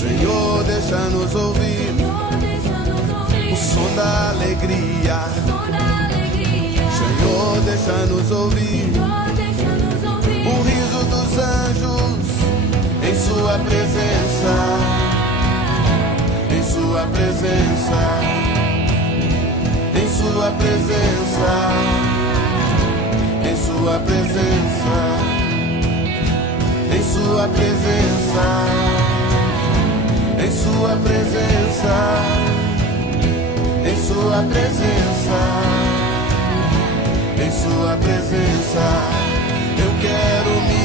Senhor, deixa-nos ouvir o som da alegria. Senhor, deixa-nos ouvir o riso dos anjos em sua presença, em sua presença, em sua presença, em sua presença, em sua presença, em sua presença, em sua presença, em sua presença. Eu quero me